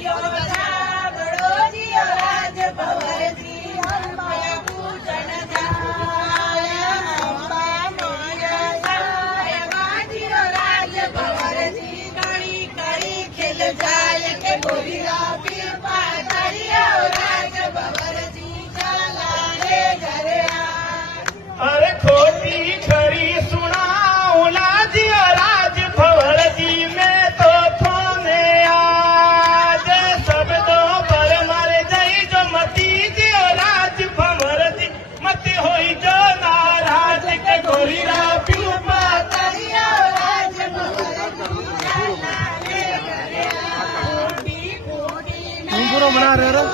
जियो बड़ो जियो राज भवर जी हमारा पूजन जाय अम्बा माया साहेबा जियो राज भवर जी कड़ी कड़ी खिल जाय के बोलिया कृपा करियो राज भवर जी चला रे घरे अरे खोटी खरी सुनाऊं लाजियो राज भवर जी में तो थाने आज सब दो पर मर जाई जो मती जियो राज भवर जी मत होई जो नाराज के गोरीरा कृपा करियो राज भवर जी चला रे घरे कोटी कोटी बना रहे हो